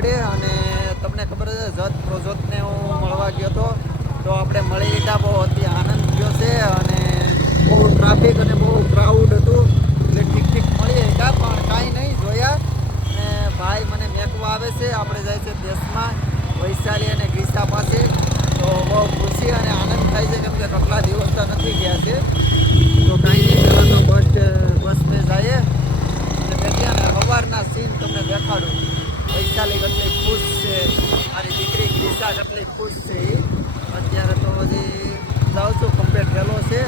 ગામડે અને તમને ખબર છે જત પ્રોજોતને હું મળવા ગયો હતો તો આપણે મળી લીધા બહુ અતિ આનંદ થયો છે અને બહુ ટ્રાફિક અને બહુ ક્રાઉડ હતું એટલે ઠીક ઠીક મળીએ ગયા પણ કાંઈ નહીં જોયા અને ભાઈ મને મેકવા આવે છે આપણે જાય છે દેશમાં વૈશાલી અને ગ્રીસા પાસે તો બહુ ખુશી અને આનંદ થાય છે કેમ કે કેટલા દિવસ તો નથી ગયા છે તો કાંઈ નહીં પહેલાં તો બસ બસ મેં જઈએ અને બેઠ્યા ને સવારના સીન તમને દેખાડું વૈશાલી કેટલી ખુશ છે મારી દીકરી ગ્રીસા કેટલી ખુશ છે એ અત્યારે તો હજી જાઉં છું કમ્પ્લીટ થયેલો છે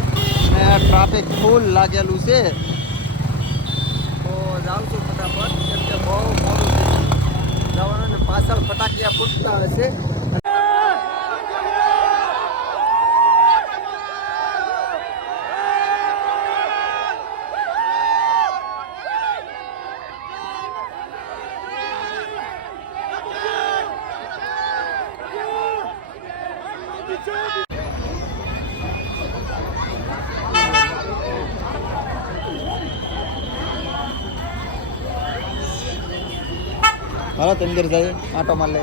અને ટ્રાફિક ફૂલ લાગેલું છે. ફટાફટ કેમ કે બહુ મોડું જવાનું પાછળ ફટાકિયા ફૂટતા હશે. હાલો તો અંદર જઈએ આટો માર લે.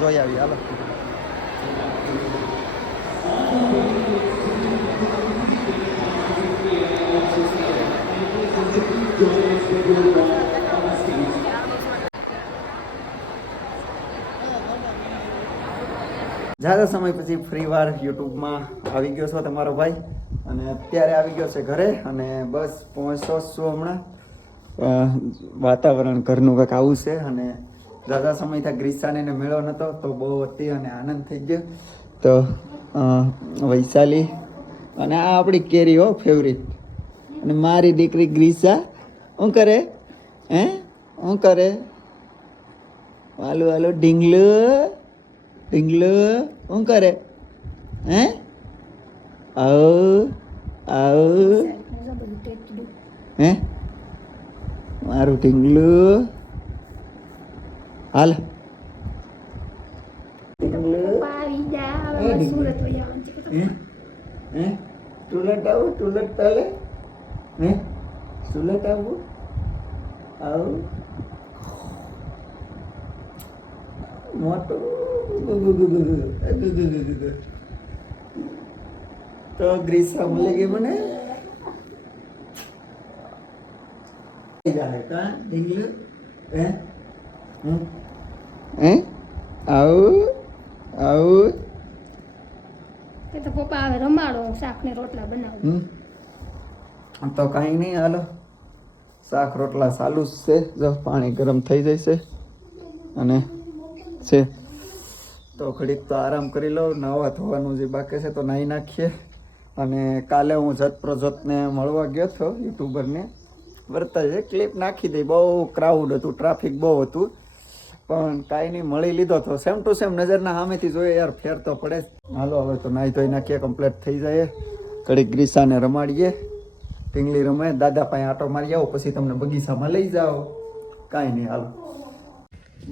જોઈ આવી, હાલો. જ્યારે સમય પછી ફ્રી વાર યુટ્યુબમાં આવી ગયો છો તમારો ભાઈ અને અત્યારે આવી ગયો છે ઘરે અને બસ પહોંચો છું હમણાં. વાતાવરણ ઘરનું કંઈક આવું છે અને દાદા સમય થયા ગ્રીસાને એને મેળો નહોતો તો બહુ હતી અને આનંદ થઈ ગયો. તો વૈશાલી અને આ આપણી કેરી હો ફેવરિટ અને મારી દીકરી ગ્રીસા શું કરે? હે? શું કરે? વાલું વાલું, ઢીંગલું ઢીંગલું શું કરે? હે? આવ. હે મારું ઢીંગલું હાલ ટુલેટ આવું ટુલેટ ચાલે હે ટુલેટ આવું આવું મોટું તો ગ્રીસ ગઈ મને? જાય કા? ઢીંગલું? હે? હમ? હે? આવું? આવું? તે તો પપ્પા આવે રમાડો શાક ને રોટલા બનાવું. તો કાંઈ નહીં હાલો. શાક રોટલા ચાલુ જ છે. જો પાણી ગરમ થઈ જશે. અને છે. તો ઘડીક તો આરામ કરી લો નવા ધોવાનું જે બાકી છે તો નાહી નાખીએ. અને કાલે હું જત પ્રજોતને મળવા ગયો હતો યુટ્યુબરને. વર્તા છે ક્લિપ નાખી દઈ. બહુ ક્રાઉડ હતું ટ્રાફિક બહુ હતું. પણ કાંઈ નહીં, મળી લીધો તો સેમ ટુ સેમ નજરના સામેથી જોઈએ યાર, ફેર તો પડે જ. હાલો, હવે તો નાહી ધોઈ નાખીએ કમ્પ્લીટ થઈ જાય. કડી ગ્રીસાને રમાડીએ. ઢીંગલી રમે, દાદા પાસે આટો મારી આવો, પછી તમને બગીચામાં લઈ જાઓ. કાંઈ નહીં, હાલો.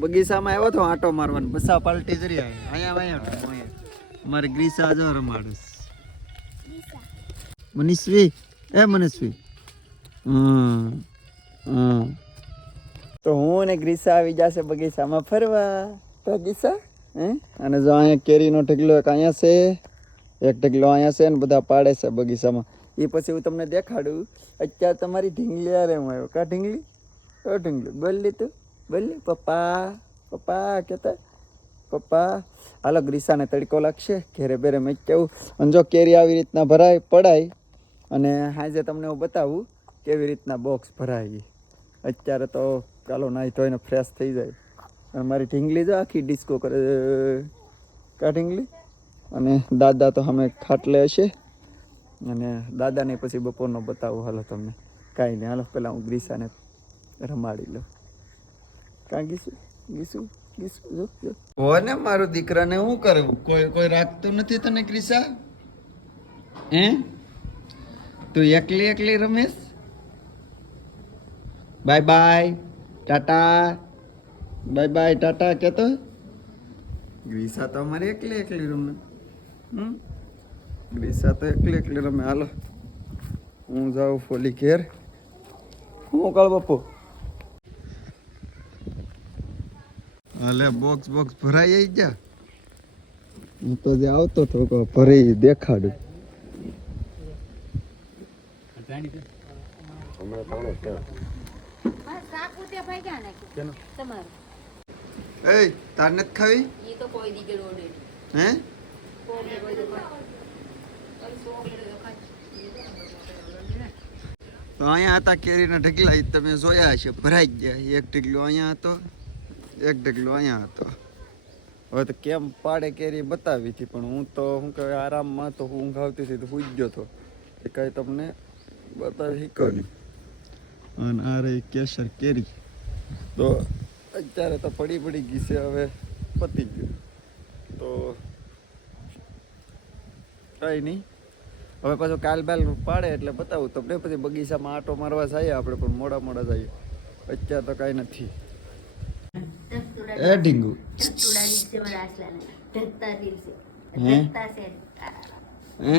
બગીચામાં આવ્યો તો આટો મારવાનો, બસા પાલટી જરી અહીંયા અહીંયા મારે ગ્રીસા જો રમાડે મનીષવી. એ મનીષવી. તો હું અને ગ્રીસા આવી જશે બગીચામાં ફરવા. તો ગીસા હે? અને જો અહીંયા કેરીનો ઢગલો એક અહીંયા છે એક ઢગલો અહીંયા છે ને બધા પાડે છે બગીચામાં. એ પછી હું તમને દેખાડું. અત્યારે તમારી ઢીંગલી યારે હું આવ્યો. કા ઢીંગલી? ઓ ઢીંગલી. બોલી તું. બોલી પપ્પા પપ્પા કહેતા પપ્પા હાલો ગ્રીસાને તડકો લાગશે. ઘેરે બેરે મેં કેવું અને જો કેરી આવી રીતના ભરાય પડાય અને હાજે તમને હું બતાવું કેવી રીતના બોક્સ ભરાય. અત્યારે તો ચાલો નાહી ધોઈને ફ્રેશ થઈ જાય. અને મારી ઢીંગલી જો આખી ડિસ્કો કરે કા ઢીંગલી? અને દાદા તો અમે ખાટલે હશે. અને દાદાને પછી બપોરનો બતાવું. હાલો તમને. કાંઈ નહીં. હાલો પહેલાં હું ગ્રીસાને રમાડી લઉં. કાં ગીસું? ગીસું? ગીસું? જો ને મારું દીકરાને શું કરવું કોઈ કોઈ રાખતું નથી તને ક્રિસા હે? તું એકલી એકલી રમીશ? Bye bye tata. Bye bye tata કહેતો ગ્રીસા તો અમારી એકલી એકલી રમે. હમ? ગ્રીસા તો એકલી એકલી રમે. હાલો હું જાઉં ફોલી ઘેર. હું કાળ બાપુ. હાલે બોક્સ બોક્સ ભરાઈ આવી ગયા? હું તો જે આવતો તો કહો ભરી દેખાડું. એ તાર નથી ખાવી? એ તો કોઈ દી ગયેલો હે? કોઈ કોઈ દી તો અહીંયા હતા કેરીના ઢગલા તમે જોયા છે ભરાઈ ગયા એક ઢગલો અહીંયા હતો એક ઢગલો અહીંયા હતો. હવે તો કેમ પાડે કેરી બતાવી હતી પણ હું તો શું કહેવાય આરામમાં તો ઊંઘ આવતી હતી તો જ ગયો હતો એ કાંઈ તમને બતાવી શીખવાની અને આ રહી કેસર કેરી. તો અત્યારે તો પડી પડી ગઈ છે હવે પતી ગયું. તો કઈ નહીં. હવે પાછો કાલ બાલ પાડે એટલે બતાવું. તમને પછી બગીચામાં આટો મારવા જઈએ આપણે પણ મોડા મોડા જઈએ. અત્યારે તો કાંઈ નથી. એ ઢીંગુ. હે? હે?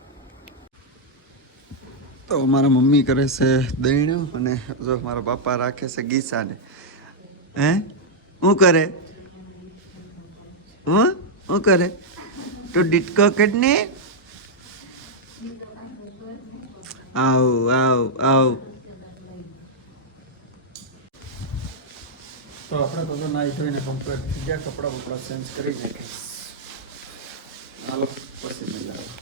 તો મારા મમ્મી કરે છે દહીણું અને જો મારા પપ્પા રાખે છે ગીસાને. હે? શું કરે? હું? શું કરે? તું ડિટકો કડને આવ આવ આવ. તો આપણે તો નાઈ ધોઈને કમ્પ્લીટ થઈ ગયા કપડાં બપડા ચેન્જ કરી નાખીશ હાલો, પછી